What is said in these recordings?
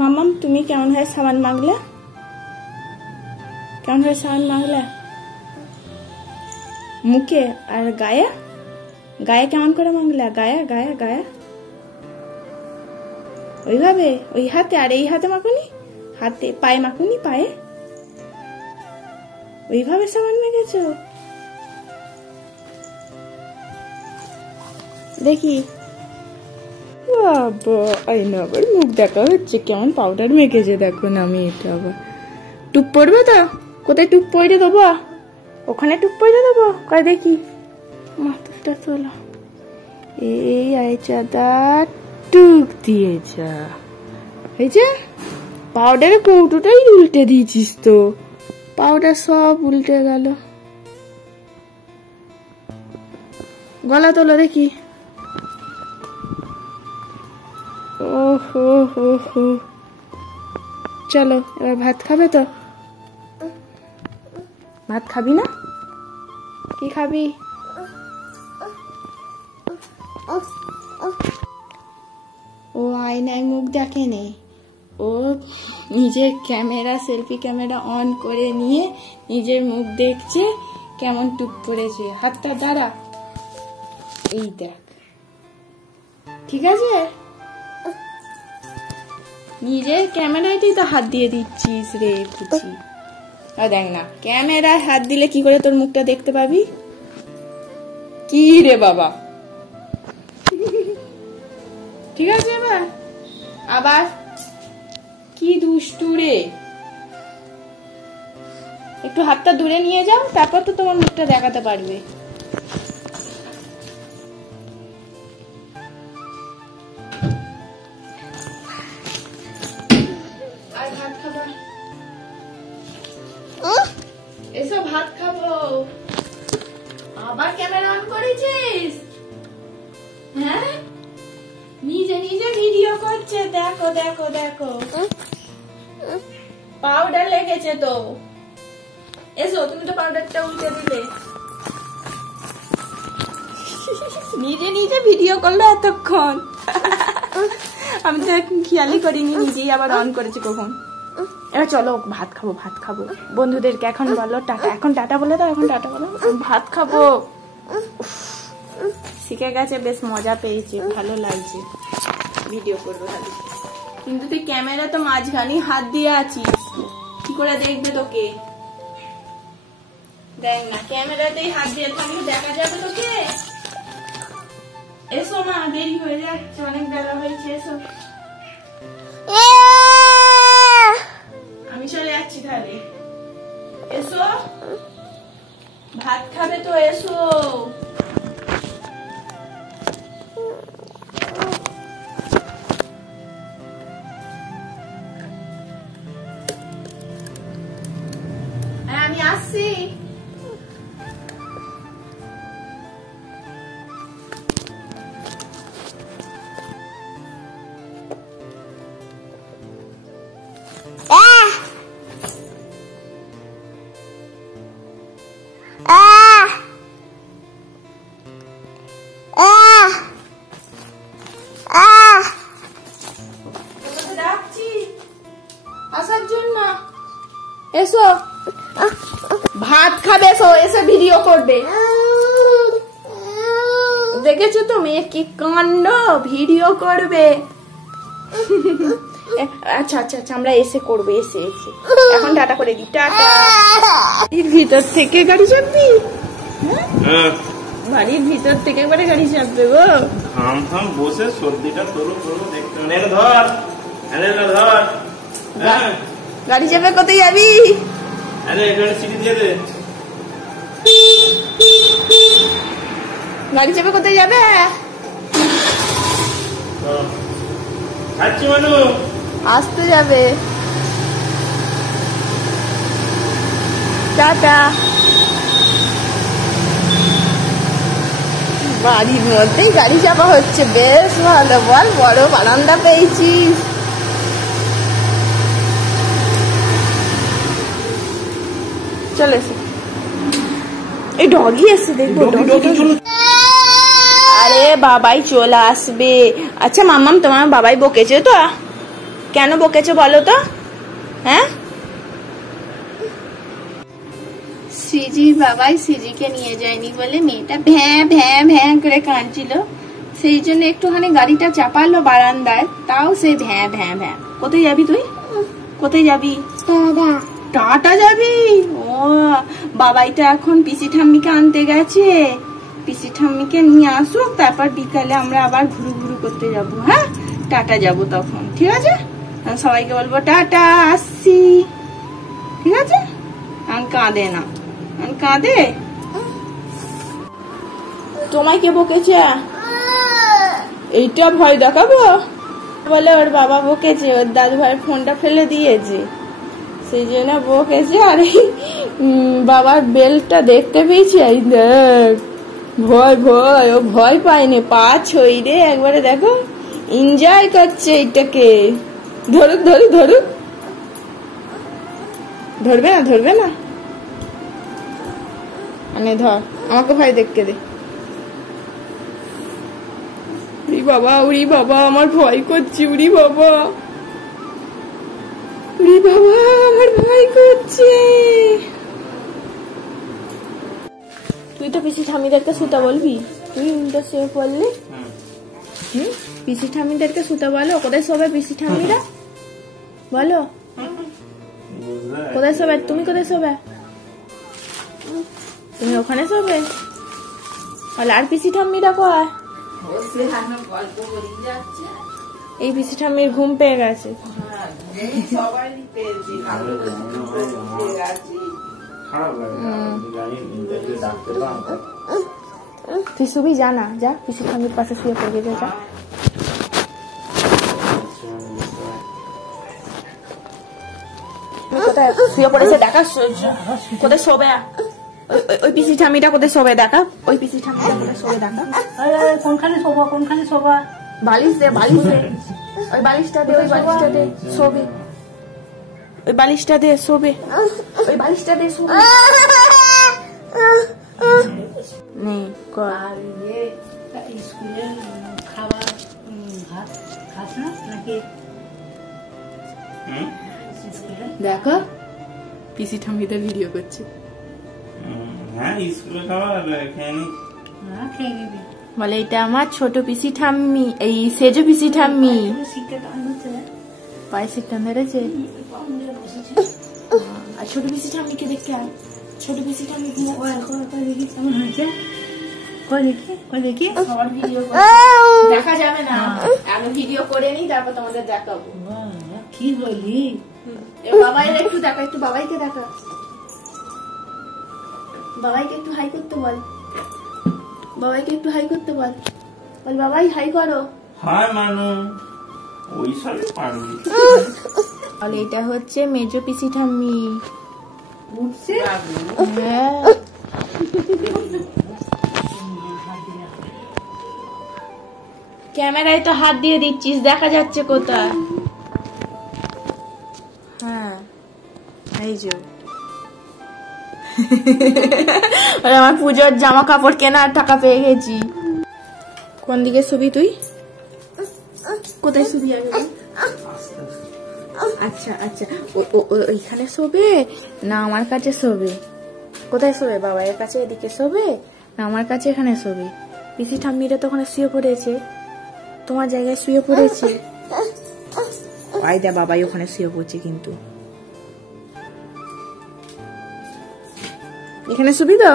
মামাম তুমি কেমন হয় সাবান মাখলে? কেমন হয় সাবান মাখলে? মুখে আর গায়ে? গায়ে কেমন করে মাখলে? গায়ে গায়ে গায়ে ওইভাবে? ওই হাতে? আর এই হাতে মাখুনি? হাতে পায়ে মাখুনি? পায়ে ওইভাবে সাবান মেখেছ? দেখি। বাবা আইনা আবার মুখ দেখা হচ্ছে, কেমন পাউডার মেখেছে দেখো না। আমি এটা আবার টুপ পড়বে তো? কোথায় টুপ পড়ে দেবো? ওখানে টুপ পড়ে দেবো? কয় দেখি মাথাটা তোলা। এই আইচাদা টুক দিয়ে যা। এই যে পাউডারের কৌটোটাই উল্টে দিয়েছিস তো, পাউডার সব উল্টে গেল। গলা তোলো দেখি। ওহো হো হো। চলো এবার ভাত খাবে তো? ভাত খাবি না? কি খাবি? ও আয়নায় মুখ দেখে নে, ও নিজের ক্যামেরা সেলফি ক্যামেরা অন করে নিয়ে নিজের মুখ দেখছে কেমন টুক পড়েছে। হাতটা দাঁড়া, এই দেখ। ঠিক আছে, নিজের ক্যামেরাতেই তো হাত দিয়ে দিচ্ছিস রে পুচি। দেখ না, ক্যামেরায় হাত দিলে কি করে তোর মুখটা দেখতে পাবি? কি রে বাবা, ঠিক আছে। এবার আবার কি দুষ্টু রে। একটু হাতটা দূরে নিয়ে যাও, তারপর তো তোমার মুখটা দেখাতে পারবে। আর ভাত খাবো? এসো ভাত খাবো। আবার ক্যামেরা অন করেছিস? হ্যাঁ, নিজে নিজে ভিডিও করছে। দেখো দেখো দেখো, পাউডার লেগেছে তো। এসো, তুমি তো পাউডারটা উল্টে দিলে। নিজে নিজে ভিডিও করলো এতক্ষণ। আমি তো খেয়ালই করিনি, নিজেই আবার অন করেছি কখন। এবার চলো ভাত খাবো, ভাত খাবো। বন্ধুদেরকে এখন বলো টাটা। এখন টাটা বলে দাও, এখন টাটা বলো। ভাত খাবো। শিখে গেছে, বেশ মজা পেয়েছে, ভালো লাগছে। ভিডিও করবো খালি, কিন্তু তুই ক্যামেরা তো মাঝখানে হাত দিয়ে আছিস, কি করে দেখবে তোকে? দেখ না, ক্যামেরাতেই হাত দিয়ে থাকলে দেখা যাবে তোকে। এসো মা, দেরি হয়ে যাচ্ছে, অনেক বেলা হয়েছে। এসো, আমি চলে যাচ্ছি তাহলে। এসো, ভাত খাবে তো? এসো। আমি আসছি। আসার জন্য এসো, ভাত খাবে। এসো, এসে ভিডিও করবে। দেখেছো তো মেয়ে কি কাণ্ড, ভিডিও করবে। আচ্ছা আচ্ছা আচ্ছা, আমরা এসে করবো। এসে এসে এখন টাটা করে দিই। টাটা। বাড়ির ভিতর থেকে গাড়ি চাপবি? বাড়ির ভিতর থেকে একবারে গাড়ি চাপবে গো। থাম থাম বসে সর্দিটা তোরও তোরও দেখতে হবে। ধর, ধর। গাড়ি চাপে কোথায় যাবি? আরে এখানে সিটি দিয়ে দে। গাড়ি চাপে কোথায় যাবে? আচ্ছা মানু, আসতে যাবে। টাটা। বাড়ির মধ্যেই গাড়ি চাপা হচ্ছে, বেশ ভালো। বল, বড় বারান্দা পেয়েছিস। চলে এসে, এই ডগি এসে দেখবো। আরে বাবাই চলে আসবে। আচ্ছা মাম্মাম, তোমার বাবাই বকেছে তো? কেন বকেছে বলো তো? হ্যাঁ, সিজির বাবাই সিজিকে নিয়ে যায়নি বলে মেয়েটা ভ্যাঁ ভ্যাঁ ভ্যাঁ করে কাঁদছিল, সেই জন্য একটুখানি গাড়িটা চাপালো বারান্দায়, তাও সে ভ্যাঁ ভ্যাঁ ভ্যাঁ। কোথায় যাবি তুই? কোথায় যাবি? টাটা যাবি? ও বাবাইটা এখন পিসি ঠাম্মিকে আনতে গেছে, পিসি ঠাম্মিকে নিয়ে আসুক, তারপর বিকালে আমরা আবার ঘুরু ঘুরু করতে যাব। হ্যাঁ, টাটা যাব তখন, ঠিক আছে? সবাইকে বলবো টাটা, আসছি, ঠিক আছে? আমি কাঁদে না, আমি কাঁদে। তোমায় কে বকেছে? এইটা ভয় দেখাবো বলে ওর বাবা বকেছে, ওর দাদু ভাইয়ের ফোনটা ফেলে দিয়েছে, সেই জন্য বকেছে। আর এই বাবার বেলটা দেখতে পেয়েছি, এই দেখ, ভয় ভয়, ও ভয় পায়নি, পা ছইরে একবারে দেখো এনজয় করছে এইটাকে। ধরুক ধরুক ধরুক, ধরবে না ধরবে না, মানে ধর, আমাকে ভয় দেখতে দে। উড়ি বাবা, উড়ি বাবা, আমার ভয় করছে, উড়ি বাবা, উড়ি বাবা, আমার ভয় করছে। তুই তো পিসি ঠাম্মিদেরকে সুতা বলবি, তুই উল্টো শুয়ে পড়লি। পিসি ঠাম্মিদেরকে সুতা বলো। কোথায় শোবে পিসি ঠাম্মিরা বলো? কোথায় শোবে? তুমি কোথায় শোবে? তুমি ওখানে শোবে? আর পিসি ঠাম্মিরা কয়? এই পিসি ঠাম্মির ঘুম পেয়ে গেছে। তুই শুবি, জানা যা, পিসি ঠাম্মির পাশে শুয়ে পড়বে, যা। কোথায় শুয়ে পড়েছে দেখা, কোথায় শোবে? ওই পিসি ঠাম্মিটা কোথায় শোবে দেখা, ওই পিসি ঠাম্মিটা কোথায় শোবে দেখা। কোনখানে শোভা, কোনখানে শোভা? বালিশ দে, বালিশ দে, ওই বালিশটা দে, ওই বালিশটা দে, শোবে, ওই বালিশটা দে, শোবে, ওই বালিশটা দে, শোবে। নেই আর স্কুলে খাবার ভাত খাস না নাকি? দেখো পিসি ঠাম্মিদের ভিডিও করছে। হ্যাঁ, স্কুলে খাবার খেয়ে নি। হ্যাঁ, খেয়ে নিবি। বলে এটা আমার ছোট পিসি ঠাম্মি, এই সেজো পিসি ঠাম্মি। পায়ে শিক্ষা ধরেছে। আর ছোট পিসি ঠাম্মিকে দেখে আয়, ছোট পিসি ঠাম্মি দেখি কেমন হয়েছে, দেখি সবার ভিডিও দেখা যাবে না, আমি ভিডিও করে নি, তারপর তোমাদের দেখাবো। কি বলি? বাবাইয়ের একটু দেখা, একটু বাবাইকে দেখা, বাবাইকে একটু হাই করতে বল, বাবাইকে একটু হাই করতে বল, বল বাবাই হাই করো। হাই মানু, ওই সবই পারবি। বলে এটা হচ্ছে মেজো পিসি ঠাম্মি। উঠছে? হ্যাঁ, ক্যামেরায় তো হাত দিয়ে দিচ্ছিস, দেখা যাচ্ছে কোথায়? হ্যাঁ, এই যে আমার পুজোর জামা কাপড় কেনার টাকা পেয়ে গেছি। কোন দিকে শুবি তুই? কোথায় শুবি? আচ্ছা আচ্ছা, ওইখানে শোবে না আমার কাছে শোবে? কোথায় শোবে? বাবাইয়ের কাছে এদিকে শোবে না আমার কাছে এখানে শোবে? পিসি ঠাম্মিরা তো ওখানে শুয়ে পড়েছে, তোমার জায়গায় শুয়ে পড়েছে। আইদা বাবাই ওখানে শুয়ে পড়ছে, কিন্তু এখানে শুবি তো,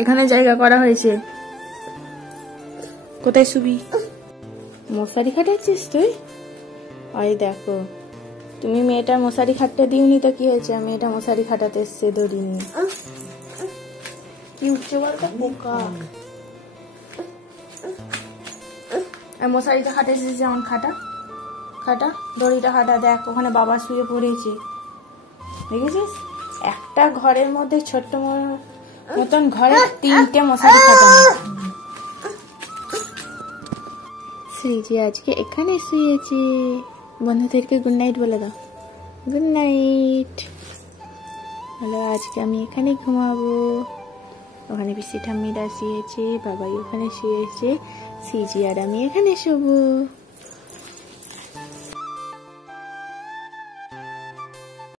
এখানে জায়গা করা হয়েছে। কোথায় শুবি? মশারি খাটাচ্ছিস তুই? আই দেখো, তুমি মেয়েটা মশারি খাটতে দিওনি তো কি হয়েছে, মেয়েটা মশারি খাটাতে এসছে দড়ি নিয়ে। কি উঠছে বলতো, পোকা। মশারিটা খাটে এসেছে, যেমন খাটা খাটা, দড়িটা খাটা। দেখ ওখানে বাবা শুয়ে পড়েছে, দেখেছিস? একটা ঘরের মধ্যে ছোট্ট মতন ঘরে 3টে মশারি খাটানো। শ্রীজি আজকে এখানে শুয়েছে। বন্ধুদেরকে গুড নাইট বলে দাও, গুড নাইট বলো। আজকে আমি এখানে ঘুমাবো। ওখানে পিসি ঠাম্মিরা শুয়েছে, বাবাই ওখানে শুয়েছে, সিজি আর আমি এখানে শোবো।